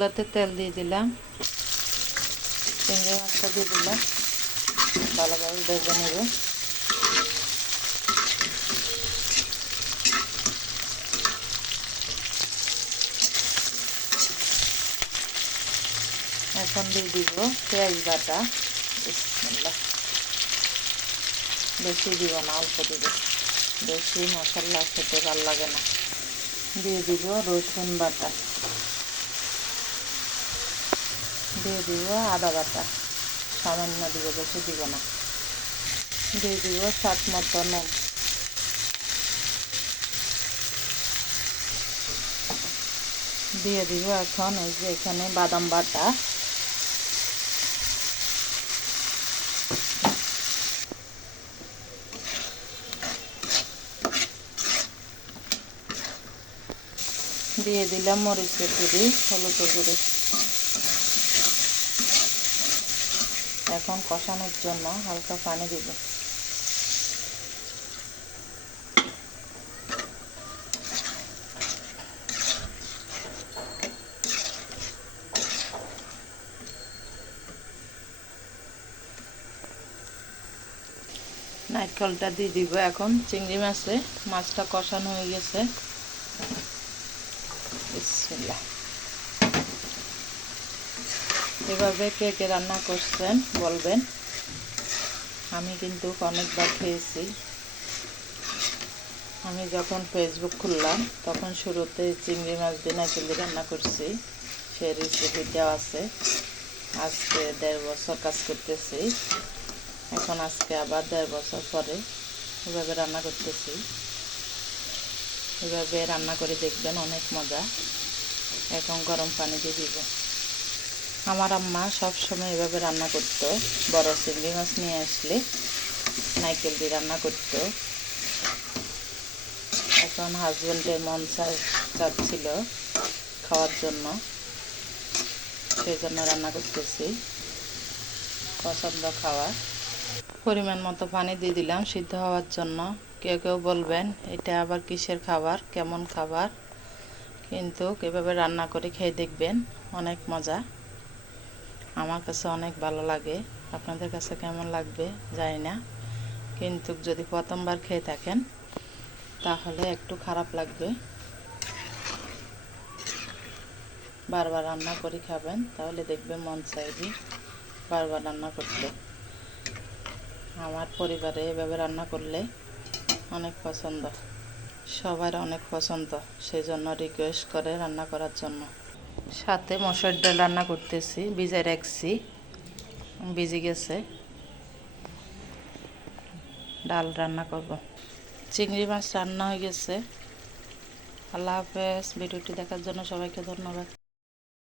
তাতে তেল দিয়ে দিলাম, চিংড়ি মাছটা দিয়ে দিলাম, ভালোভাবে ভেজে নেব। এখন দিয়ে দিব পেঁয়াজ বাটা। বিসমিল্লাহ। বেশি দিব না, অল্প দিব, বেশি মশলা খেতে ভালো লাগে না। দিয়ে দিব রসুন বাটা, দিয়ে দিব আদা বাটা, সামান্য দিব, বেশি দিব না। দিয়ে দিব স্বাদ মতো নুন। দিয়ে দিব এখন এই যে এখানে বাদাম বাটা, দিয়ে দিলাম মরিচের গুঁড়ি, হলুদের গুঁড়ি। এখন কষানোর জন্য হালকা পানি দিব। নারকেলটা দিয়ে দিব এখন চিংড়ি মাছে। মাছটা কষানো হয়ে গেছে। বিসমিল্লাহ। এভাবে কে কে রান্না করছেন বলবেন। আমি কিন্তু অনেকবার খেয়েছি। আমি যখন ফেসবুক খুললাম তখন শুরুতে চিংড়ি মাছ দিয়ে নারকেল দিয়ে রান্না করছি, সে রেসিপিটাও আছে। আজকে 1.5 বছর কাজ করতেছি। এখন আজকে আবার 1.5 বছর পরে এভাবে রান্না করতেছি। এভাবে রান্না করে দেখবেন, অনেক মজা। এখন গরম পানি দিয়ে দিব। আমার আম্মা সবসময় এভাবে রান্না করতো। বড় চিংড়ি মাছ নিয়ে আসলে নারকেল দিয়ে রান্না করতো। এখন হাজব্যান্ডের মন চাচ্ছিল খাওয়ার জন্য, সেই জন্য রান্না করতেছি। পছন্দ খাওয়ার। পরিমাণ মতো পানি দিয়ে দিলাম সিদ্ধ হওয়ার জন্য। কেউ কেউ বলবেন এটা আবার কিসের খাবার, কেমন খাবার, কিন্তু এভাবে রান্না করে খেয়ে দেখবেন, অনেক মজা। আমার কাছে অনেক ভালো লাগে। আপনাদের কাছে কেমন লাগবে জানি না, কিন্তু যদি প্রথমবার খেয়ে থাকেন তাহলে একটু খারাপ লাগবে। বারবার রান্না করে খাবেন, তাহলে দেখবে মন চাইবে বারবার রান্না করতে। আমার পরিবারে এভাবে রান্না করলে অনেক পছন্দ, সবার অনেক পছন্দ, সেই জন্য রিকোয়েস্ট করে রান্না করার জন্য। সাথে মসুর ডাল রান্না করতেছি, ভিজায় রাখছি, ভিজে গেছে। ডাল রান্না করব। চিংড়ি মাছ রান্না হয়ে গেছে। আল্লাহ হাফেজ। ভিডিওটি দেখার জন্য সবাইকে ধন্যবাদ।